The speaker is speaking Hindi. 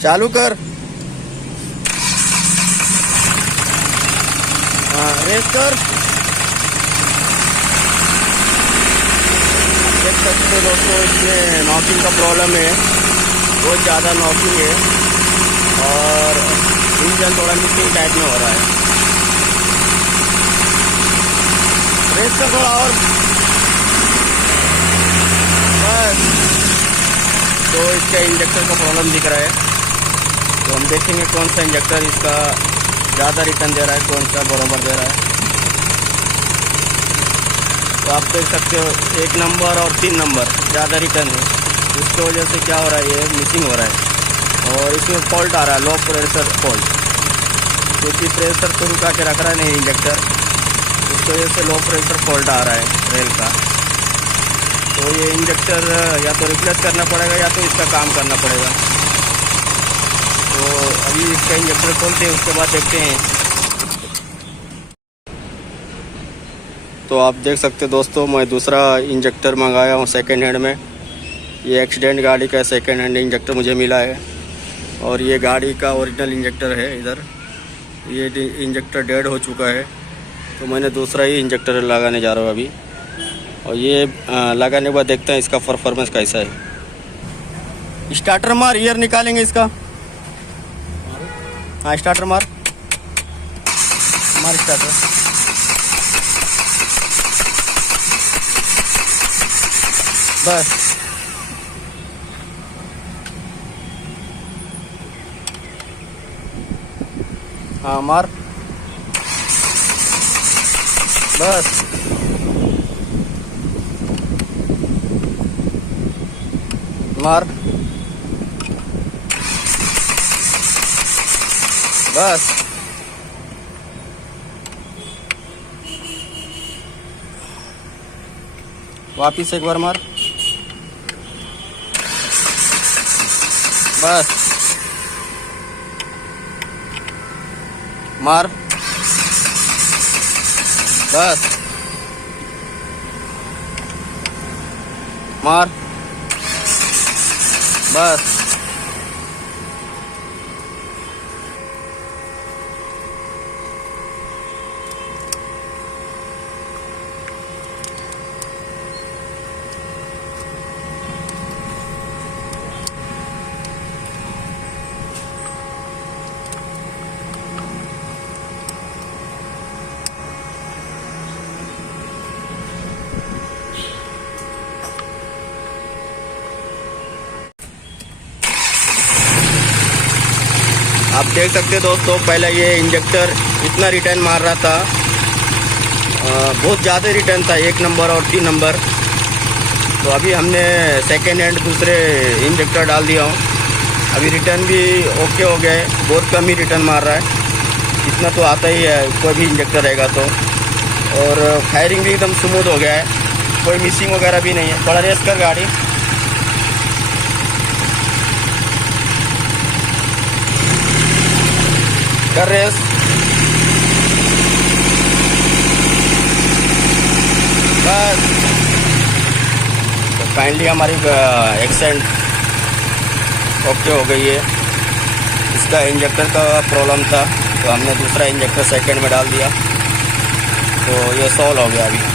चालू कर। हाँ रेस कर। देख सकते हो दोस्तों, इसमें नॉकिंग का प्रॉब्लम है, बहुत ज़्यादा नॉकिंग है और इंजन थोड़ा मिसिंग टाइप में हो रहा है। रेस कर थोड़ा और, बस। तो इसका इंजेक्टर का प्रॉब्लम दिख रहा है, तो हम देखेंगे कौन सा इंजेक्टर इसका ज़्यादा रिटर्न दे रहा है, कौन सा बराबर दे रहा है। तो आप देख सकते हो 1 नंबर और 3 नंबर ज़्यादा रिटर्न है, इसकी वजह से क्या हो रहा है, ये मिसिंग हो रहा है और इसमें फॉल्ट आ रहा है, लो प्रेशर फॉल्ट, क्योंकि प्रेशर तो रुका के रख रहा है नहीं इंजेक्टर, इसकी वजह से लो प्रेशर फॉल्ट आ रहा है रेल का। तो ये इंजेक्टर या तो रिप्लेस करना पड़ेगा या तो इसका काम करना पड़ेगा। तो अभी इसका इंजेक्टर खोलते हैं, उसके बाद देखते हैं। तो आप देख सकते हैं दोस्तों, मैं दूसरा इंजेक्टर मंगाया हूँ सेकेंड हैंड में। ये एक्सीडेंट गाड़ी का सेकेंड हैंड इंजेक्टर मुझे मिला है और ये गाड़ी का ओरिजिनल इंजेक्टर है। इधर ये इंजेक्टर डेड हो चुका है, तो मैंने दूसरा ही इंजेक्टर लगाने जा रहा हूँ अभी। और ये लगाने के बाद देखते हैं इसका परफॉर्मेंस कैसा है। स्टार्टर मार, ईयर निकालेंगे इसका। हाँ स्टार्टर मार, मार स्टार्टर। बस हाँ मार, बस। मार, बस। वापिस एक बार मार, बस। मार, बस। मार, बस। आप देख सकते हैं दोस्तों, पहले ये इंजेक्टर इतना रिटर्न मार रहा था, बहुत ज़्यादा रिटर्न था, 1 नंबर और 3 नंबर। तो अभी हमने सेकेंड हैंड दूसरे इंजेक्टर डाल दिया हूँ, अभी रिटर्न भी ओके हो गया है, बहुत कम ही रिटर्न मार रहा है, इतना तो आता ही है कोई भी इंजेक्टर रहेगा तो। और फायरिंग भी एकदम स्मूथ हो गया है, कोई मिसिंग वगैरह भी नहीं है। बड़ा रेस कर गाड़ी, कर रेस। बस। तो फाइनली हमारी एक्सीडेंट ओके हो गई है। इसका इंजेक्टर का प्रॉब्लम था, तो हमने दूसरा इंजेक्टर सेकंड में डाल दिया, तो ये सॉल्व हो गया अभी।